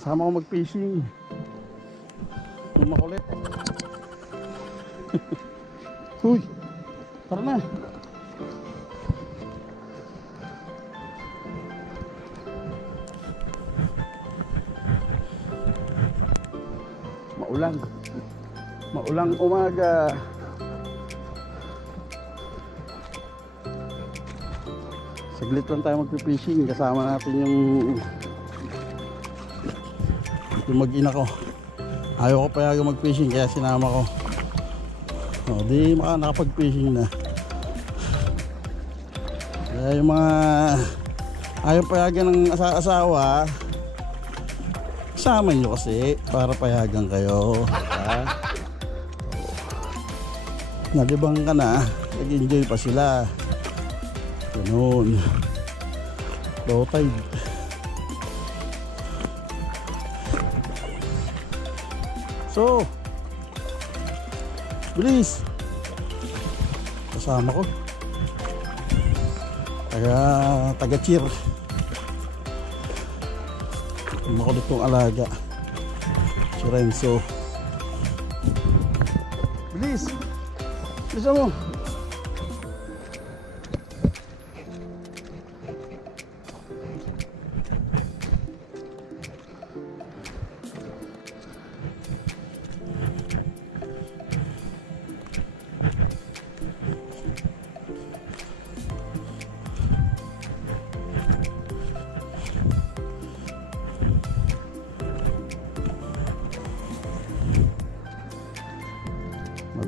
Kasama ko mag-fishing. Yung makulit. Huy, tara na. Maulang umaga. Saglit lang tayo mag-fishing. Kasama natin yung mag-ina ko. Ayaw ko payagang mag-fishing kaya sinama ko. O, di nakapag-fishing na. Kaya yung mga ayaw payagan ng asawa, sama nyo kasi para payagan kayo. Nalibang ka na, nag-enjoy pa sila. Ganun. Low tide. So, bilis. Kasama ko taga-cheer. Makulit kong alaga, si Renzo. Bilis. Bilisan mo.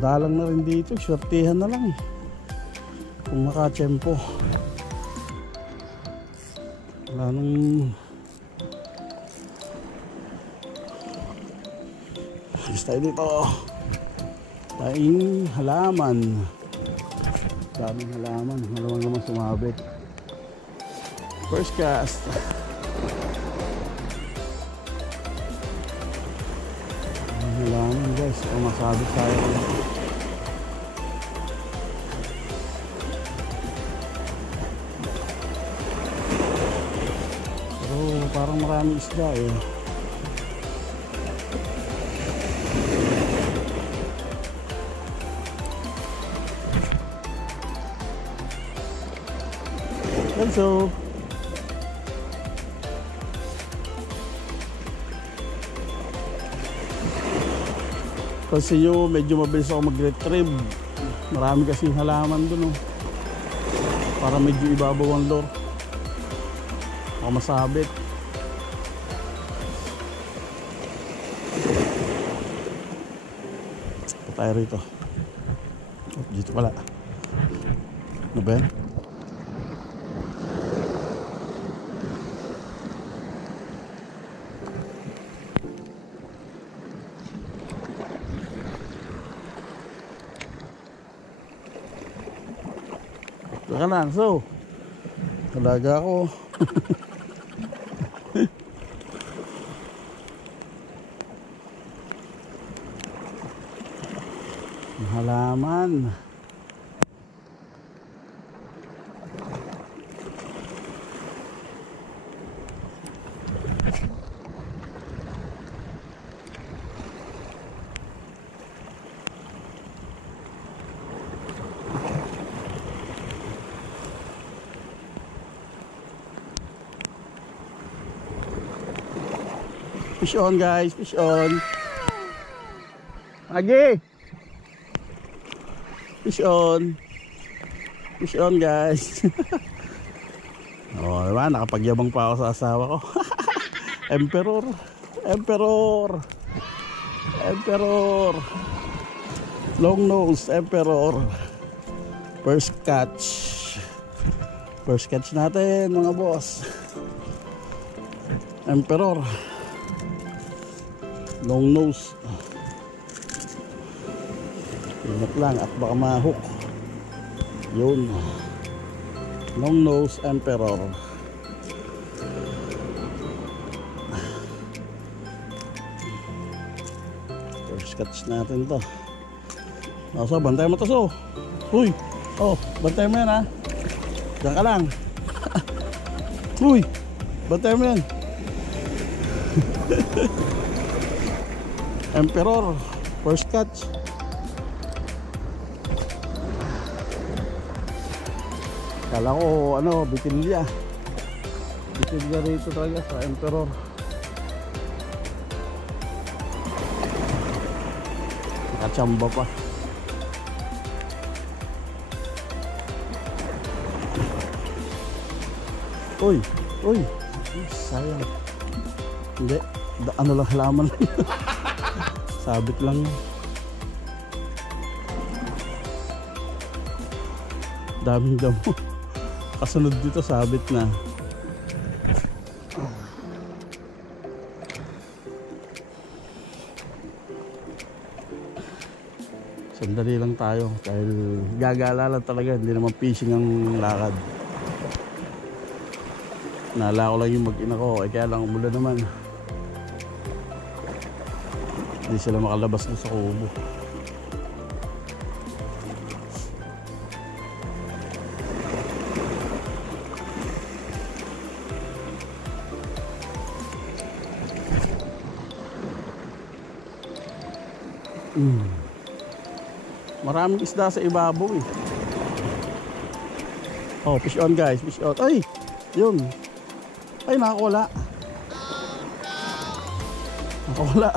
Madalang na rin dito, swertihan na lang eh. Kung makatsempo. Wala nang ayos tayo dito. Tayong halaman. Daming halaman, malamang naman sumabit. First cast. Halaman guys, kung masabit tayo. Parang maraming isda eh. Renzo. Kasi yung medyo mabilis ako mag-retrieve. Marami kasing halaman dun oh. Para medyo ibabaw ang lure. Ako masabit. Tayo rito. Oh, dito pala. Ano ba yan? Saka lang. So, talaga ako. Halaman. Fish on guys, fish on. Agi. Fish on. Fish on guys. Oh, diba? Nakapagyabang pa ako sa asawa ko. Emperor. Emperor. Emperor. Long nose emperor. First catch. First catch natin mga boss. Emperor. Long nose. Ingat lang at baka ma-hook. Yun. Long nose emperor. First catch natin to. So, bantay mo to so. Uy. Oh, bantay mo yan ha. Diyan ka lang. Uy. Bantay mo yan. Emperor, first catch. Kala ko ano, bitilya. Bitilya rito talaga sa Emperor. Nakachamba pa. Uy, uy, sayang. Hindi, ano lang halaman. Sabit lang. Daming damo. Kasunod dito, sabit na. Sandali lang tayo dahil gagala lang talaga, hindi naman fishing ang lakad. Nala ko lang yung mag-ina ko, kaya lang umulan naman. Hindi sila makalabas na sa kubo. Maraming isda sa ibabaw eh. Oh, fish on guys, fish on. Ay, yun. Ay, nakakawala. Nakakawala.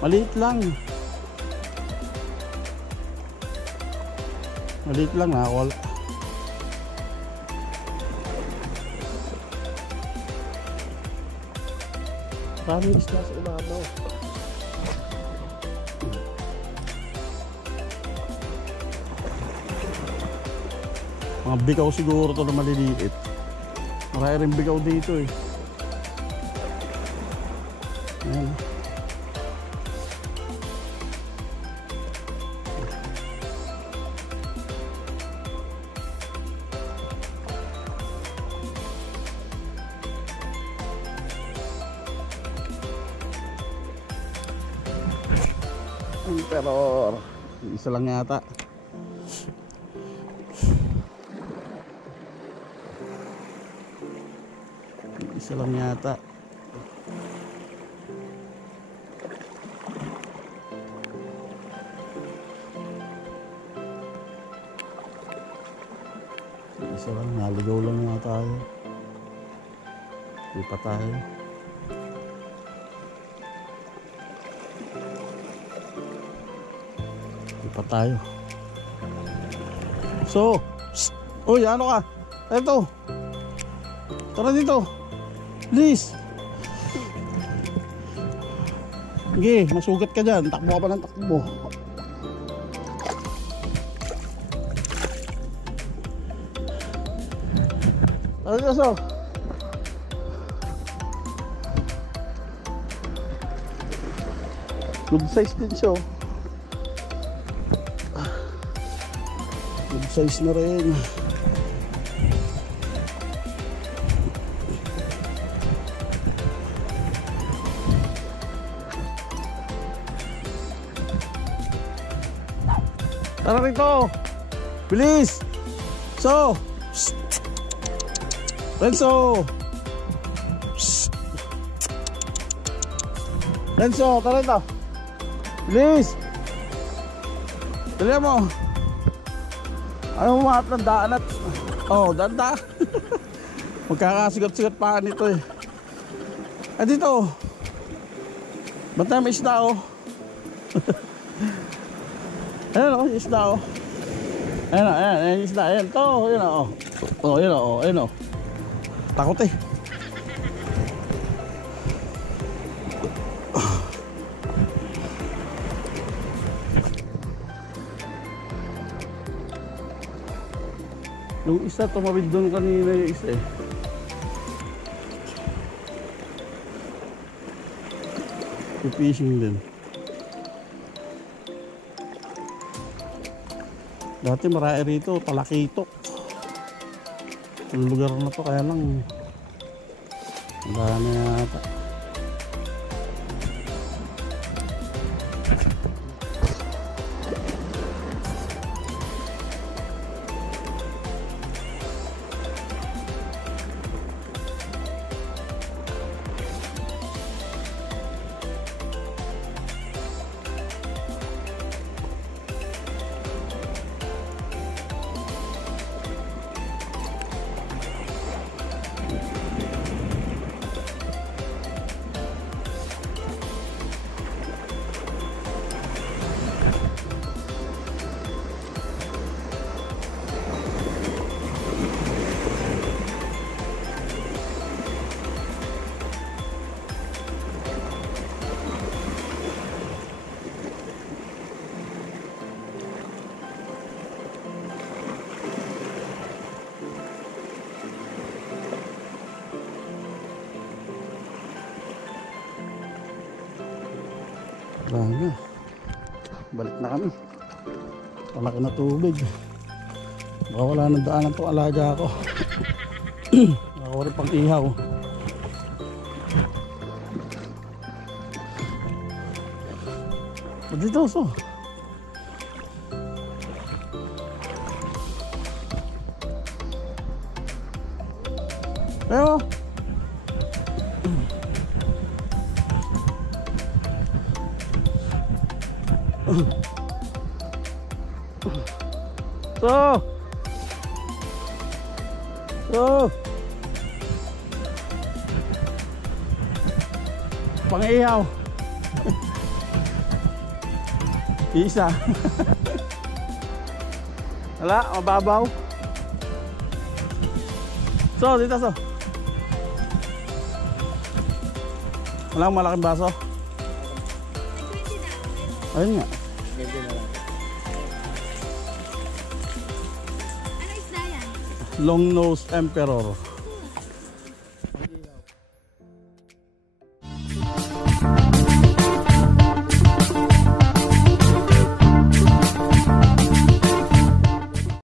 Maliit lang. Maliit lang, nakakawala. Maraming isda sa ibabaw. Mga bigaw siguro ito na maliliit. Marami rin bigaw dito eh. Ayan. Pero isa lang yata. Isa lang yata. Isa lang, naligaw lang nga tayo. Di pa tayo. Di pa tayo. So, uy, ano ka? Eto. Tara dito. Please. Sige, masugat ka dyan. Takbo ka pa ng takbo. Ano kaso? Good size din siya. Good size na rin. Tara rito. Bilis. So. Renzo. Renzo, tara rito. Bilis. Dali mo. Ayaw mo mahat ng daan at... Oh, danda. Magkakasigat-sigat pa nito eh. Ay dito. Ba't tayo may isda oh. Ayan o, isda o. Ayan o, ayan isda. Ayan to, ayan o. O, ayan o, ayan o. Takot eh. Yung isa, tumawid doon kanina yung isa eh. Fishing din. Dati marami rito, Talakitok. Ang lugar na to, kaya lang wala na yata. Grabe. Balik na kami. Palaki na tubig. Baka wala nang daanan itong alaga ko. Baka wala pang ihaw. Dito so. Ayo. So. Pang-ihaw. Isa. Wala, mababaw. So, dito so. Walang malaking baso. Ayun nga. Ano isda yan? Long nose emperor.